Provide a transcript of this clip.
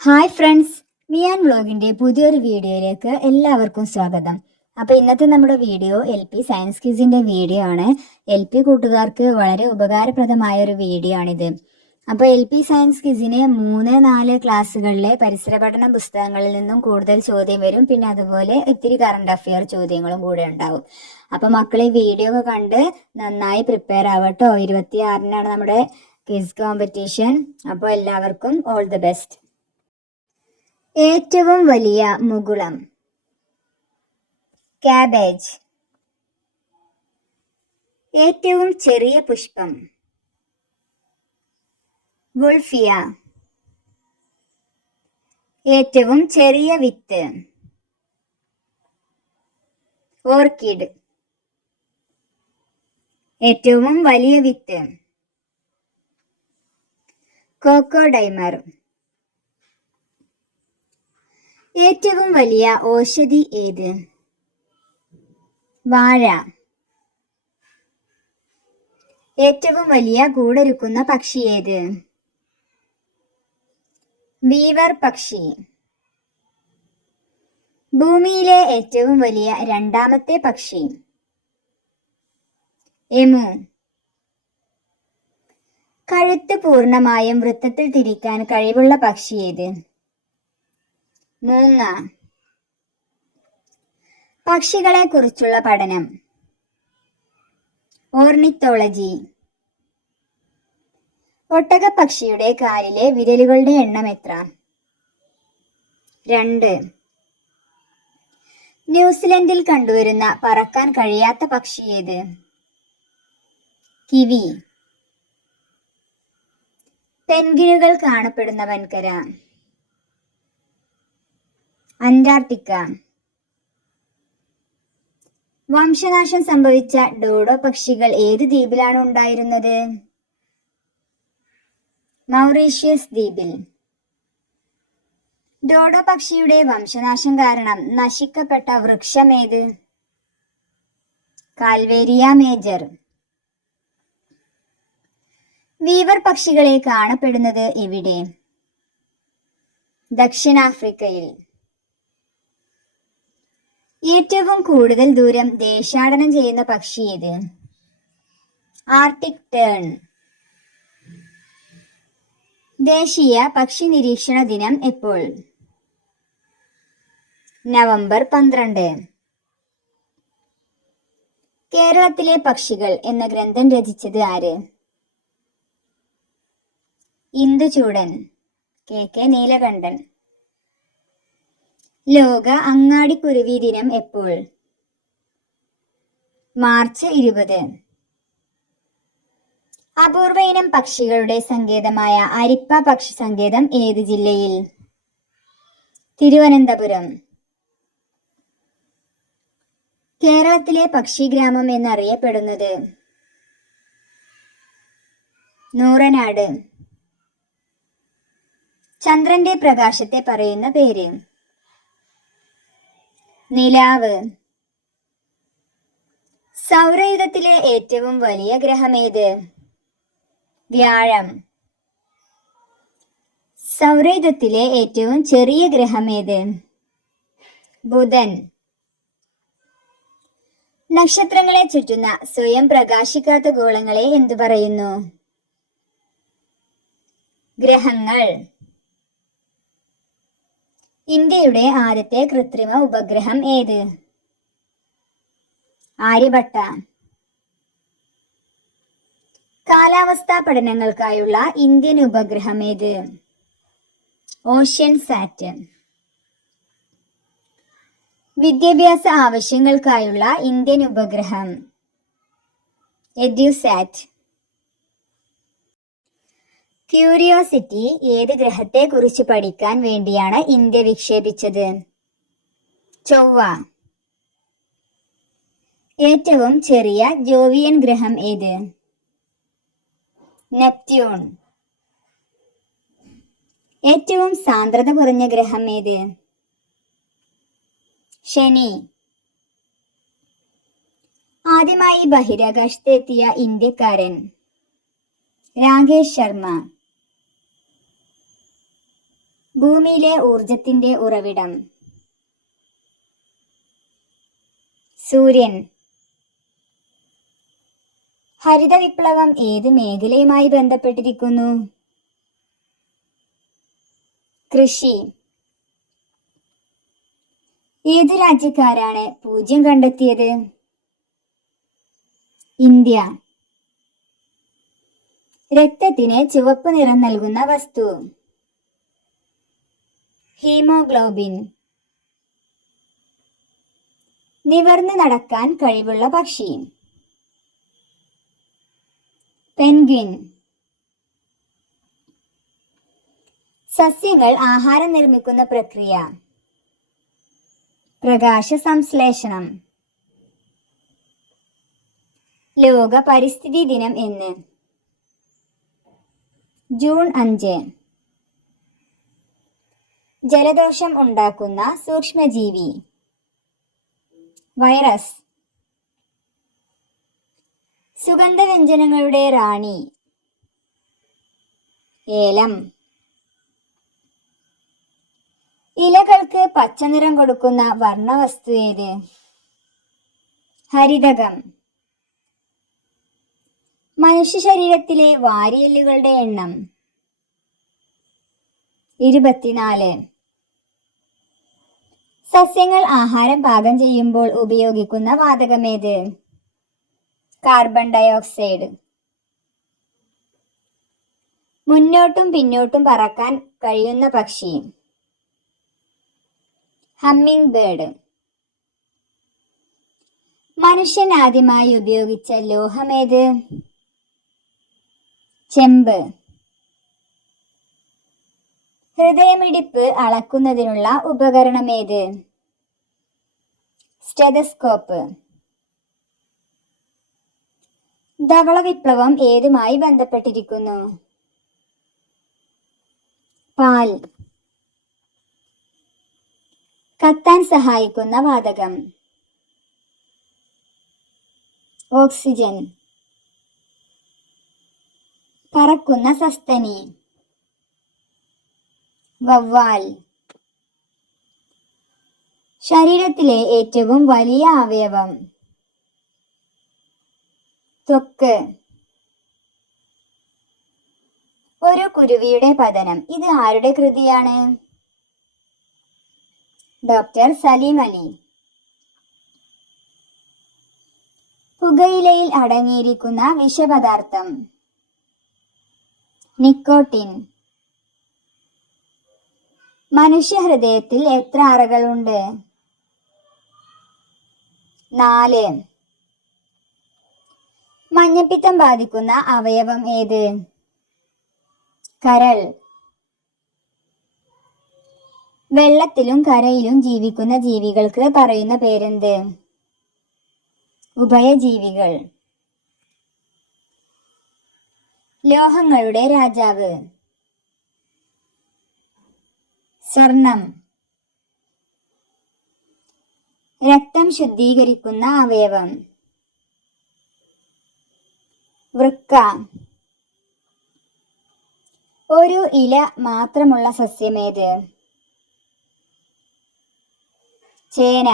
Hi friends, Mian വ്ലോഗിന്റെ പുതിയൊരു വീഡിയോയിലേക്ക് എല്ലാവർക്കും സ്വാഗതം. അപ്പോൾ ഇന്നത്തെ നമ്മുടെ വീഡിയോ LP സയൻസ് ക്വിസിന്റെ വീഡിയോ ആണ്. LP കൂട്ടുകാർക്ക് വളരെ ഉപകാരപ്രദമായ ഒരു വീഡിയോ ആണിത്. അപ്പോൾ LP സയൻസ് ക്വിസിന് 3-4 ക്ലാസ്സുകളിലെ പരിസര പഠന പുസ്തകങ്ങളിൽ നിന്നും കൂടുതൽ ചോദ്യം വരും. പിന്നെ അതുപോലെ ഒത്തിരി കറണ്ട് അഫെയർ ചോദ്യങ്ങളും കൂടെ ഉണ്ടാവും. അപ്പോൾ മക്കൾ ഈ വീഡിയോ ഒക്കെ കണ്ട് നന്നായി പ്രിപ്പയർ ആവട്ടോ. 26-നാണ് നമ്മുടെ ക്വിസ് കോമ്പറ്റീഷൻ. അപ്പോൾ എല്ലാവർക്കും ഓൾ ദി ബെസ്റ്റ്. ഏറ്റവും വലിയ മുകുളം. കാബേജ്. ഏറ്റവും ചെറിയ പുഷ്പം. വുൾഫിയ. ഏറ്റവും ചെറിയ വിത്ത്. ഓർക്കിഡ്. ഏറ്റവും വലിയ വിത്ത്. കോക്കോഡൈമർ. ഏറ്റവും വലിയ ഔഷധി ഏത്? വാഴ. ഏറ്റവും വലിയ കൂടൊരുക്കുന്ന പക്ഷി ഏത്? വീവർ പക്ഷി. ഭൂമിയിലെ ഏറ്റവും വലിയ രണ്ടാമത്തെ പക്ഷി. എമു. കഴുത്ത് പൂർണ്ണമായും വൃത്തത്തിൽ തിരിക്കാൻ കഴിവുള്ള പക്ഷി ഏത്? മൂങ്ങ. പക്ഷികളെ കുറിച്ചുള്ള പഠനം. ഓർണിത്തോളജി. ഒട്ടകപ്പക്ഷിയുടെ കാലിലെ വിരലുകളുടെ എണ്ണം എത്ര? 2. ന്യൂസിലൻഡിൽ കണ്ടുവരുന്ന പറക്കാൻ കഴിയാത്ത പക്ഷി ഏത്? കിവി. പെൻഗ്വിനുകൾ കാണപ്പെടുന്ന വൻകര. അന്റാർട്ടിക്ക. വംശനാശം സംഭവിച്ച ഡോഡോ പക്ഷികൾ ഏത് ദ്വീപിലാണ് ഉണ്ടായിരുന്നത്? മൗറീഷ്യസ് ദ്വീപിൽ. ഡോഡോ പക്ഷിയുടെ വംശനാശം കാരണം നശിക്കപ്പെട്ട വൃക്ഷം ഏത്? Calvaria major. വീവർ പക്ഷികളെ കാണപ്പെടുന്നത് എവിടെ? ദക്ഷിണാഫ്രിക്കയിൽ. ഏറ്റവും കൂടുതൽ ദൂരം ദേശാടനം ചെയ്യുന്ന പക്ഷി ഏത്? Arctic tern. ദേശീയ പക്ഷി നിരീക്ഷണ ദിനം എപ്പോൾ? നവംബർ 12. കേരളത്തിലെ പക്ഷികൾ എന്ന ഗ്രന്ഥം രചിച്ചത് ആര്? ഇന്ദുചൂടൻ. KK നീലകണ്ഠൻ. ലോക അങ്ങാടിക്കുരുവി ദിനം എപ്പോൾ? മാർച്ച് 20. അപൂർവ ഇനം പക്ഷികളുടെ സങ്കേതമായ അരിപ്പ പക്ഷി സങ്കേതം ഏത് ജില്ലയിൽ? തിരുവനന്തപുരം. കേരളത്തിലെ പക്ഷിഗ്രാമം എന്നറിയപ്പെടുന്നത്? നൂറനാട്. ചന്ദ്രന്റെ പ്രകാശത്തെ പറയുന്ന പേര്? നിലാവ്. സൗരയൂഥത്തിലെ ഏറ്റവും വലിയ ഗ്രഹമേത്? വ്യാഴം. സൗരയൂഥത്തിലെ ഏറ്റവും ചെറിയ ഗ്രഹമേത്? ബുധൻ. നക്ഷത്രങ്ങളെ ചുറ്റുന്ന സ്വയം പ്രകാശിക്കാത്ത ഗോളങ്ങളെ എന്തു പറയുന്നു? ഗ്രഹങ്ങൾ. ഇന്ത്യയുടെ ആദ്യത്തെ കൃത്രിമ ഉപഗ്രഹം ഏത്? ആര്യഭട്ട. കാലാവസ്ഥാ പഠനങ്ങൾക്കായുള്ള ഇന്ത്യൻ ഉപഗ്രഹം ഏത്? ഓഷ്യൻ സാറ്റ്. വിദ്യാഭ്യാസ ആവശ്യങ്ങൾക്കായുള്ള ഇന്ത്യൻ ഉപഗ്രഹം? എഡ്യൂസാറ്റ്. ക്യൂരിയോസിറ്റി ഏത് ഗ്രഹത്തെ കുറിച്ച് പഠിക്കാൻ വേണ്ടിയാണ് ഇന്ത്യ വിക്ഷേപിച്ചത്? ചൊവ്വ. ഏറ്റവും ചെറിയ ജോവിയൻ ഗ്രഹം ഏത്? നെപ്റ്റ്യൂൺ. ഏറ്റവും സാന്ദ്രത കുറഞ്ഞ ഗ്രഹം ഏത്? ശനി. ആദ്യമായി ബഹിരാകാശത്തെത്തിയ ഇന്ത്യക്കാരൻ? രാകേഷ് ശർമ്മ. ഭൂമിയിലെ ഊർജത്തിന്റെ ഉറവിടം? സൂര്യൻ. ഹരിത വിപ്ലവം ഏത് മേഖലയുമായി ബന്ധപ്പെട്ടിരിക്കുന്നു? കൃഷി. ഏതു രാജ്യക്കാരാണ് പൂജ്യം കണ്ടെത്തിയത്? ഇന്ത്യ. രക്തത്തിന് ചുവപ്പ് നിറം നൽകുന്ന വസ്തു? ഹീമോഗ്ലോബിൻ. നിവർന്നു നടക്കാൻ കഴിവുള്ള പക്ഷി? പെൻഗ്വിൻ. സസ്യങ്ങൾ ആഹാരം നിർമ്മിക്കുന്ന പ്രക്രിയ? പ്രകാശ സംശ്ലേഷണം. ലോക പരിസ്ഥിതി ദിനം എന്ന്? ജൂൺ 5. ജലദോഷം ഉണ്ടാക്കുന്ന സൂക്ഷ്മജീവി? വൈറസ്. സുഗന്ധവ്യഞ്ജനങ്ങളുടെ റാണി? ഏലം. ഇലകൾക്ക് പച്ചനിറം കൊടുക്കുന്ന വർണ്ണവസ്തു ഏത്? ഹരിതകം. മനുഷ്യ ശരീരത്തിലെ വാരിയെല്ലുകളുടെ എണ്ണം? 24. സസ്യങ്ങൾ ആഹാരം പാകം ചെയ്യുമ്പോൾ ഉപയോഗിക്കുന്ന വാതകമേത്? Carbon dioxide. മുന്നോട്ടും പിന്നോട്ടും പറക്കാൻ കഴിയുന്ന പക്ഷി? Humming bird. മനുഷ്യൻ ആദ്യമായി ഉപയോഗിച്ച ലോഹമേത്? ചെമ്പ്. ഹൃദയമിടിപ്പ് അളക്കുന്നതിനുള്ള ഉപകരണമേത്? സ്റ്റെതസ്കോപ്പ്. ധവള വിപ്ലവം ഏതുമായി ബന്ധപ്പെട്ടിരിക്കുന്നു? പാൽ. കത്താൻ സഹായിക്കുന്ന വാതകം? ഓക്സിജൻ. പറക്കുന്ന സസ്തനി? വവ്വാൽ. ശരീരത്തിലെ ഏറ്റവും വലിയ അവയവം? ത്വക്ക്. ഒരു കുരുവിയുടെ പതനം. ഇത് ആരുടെ കൃതിയാണ്? ഡോക്ടർ സലീം അലി. പുകയിലയിൽ അടങ്ങിയിരിക്കുന്ന വിഷപദാർത്ഥം? നിക്കോട്ടിൻ. മനുഷ്യ ഹൃദയത്തിൽ എത്ര അറകളുണ്ട്? 4. മഞ്ഞപ്പിത്തം ബാധിക്കുന്ന അവയവം ഏത്? കരൾ. വെള്ളത്തിലും കരയിലും ജീവിക്കുന്ന ജീവികൾക്ക് പറയുന്ന പേരെന്ത്? ഉഭയജീവികൾ. ലോഹങ്ങളുടെ രാജാവ്? സ്വർണം. രക്തം ശുദ്ധീകരിക്കുന്ന അവയവം? വൃക്ക. ഒരു ഇല മാത്രമുള്ള സസ്യമേത്? ചേന.